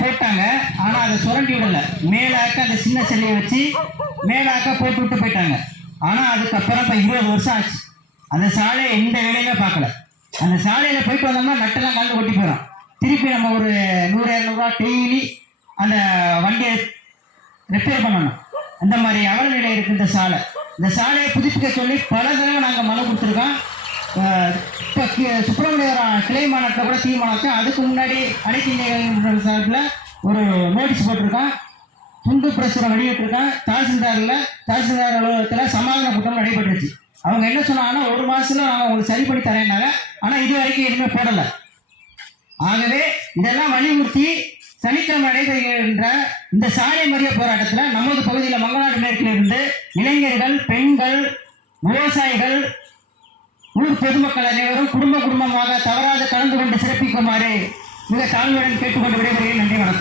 போட்டாங்க. ஆனா அதை சுரண்டி விடல, மேலாக்க அந்த சின்ன சிலையை வச்சு மேலாக்க போட்டு விட்டு போயிட்டாங்க. ஆனா அதுக்கப்புறம் இப்ப 20 வருஷம் ஆச்சு, அந்த சாலையை எந்த வேலையுமே பார்க்கல. அந்த சாலையில போயிட்டு வந்தோம்னா நட்டெல்லாம் கலந்து கொட்டி போயிடும். திருப்பி நம்ம ஒரு 100-200 ரூபா டெய்லி அந்த வண்டியை ரிப்பேர் பண்ணணும். அந்த மாதிரி அவல நிலை இருக்கு இந்த சாலை. இந்த சாலையை புதுப்பிக்க சொல்லி பல தடவை நாங்கள் மனு கொடுத்துருக்கோம். இப்போ சுப்பிரமணியபுரம் கிளை மாநாட்டில் கூட தீர்மானம். அதுக்கு முன்னாடி அனைத்து இந்திய சார்பில் ஒரு நோட்டீஸ் போட்டிருக்கோம், துண்டு பிரசுரம் வெளியிட்டிருக்கோம். தாசில்தார் அலுவலகத்தில் சமாதான கூட்டம் நடைபெற்றுச்சு. அவங்க என்ன சொன்னாங்கன்னா 1 மாதத்துல நாங்கள் உங்களுக்கு சரி பண்ணி தரேன்னாங்க. ஆனால் இது வரைக்கும் எதுவுமே போடலை. ஆகவே இதெல்லாம் வலியுறுத்தி சனிக்கிழமை நடைபெறுகின்ற இந்த சாலை மறியல் போராட்டத்தில் நமது பகுதியில் மங்களாடு மேற்கில் இருந்து இளைஞர்கள், பெண்கள், விவசாயிகள், ஊர் பொதுமக்கள் அனைவரும் குடும்பமாக தவறாது கலந்து கொண்டு சிறப்பிக்குமாறு மிக தாழ்மையுடன் கேட்டுக்கொண்டு விடைபெறுகிறேன். நன்றி, வணக்கம்.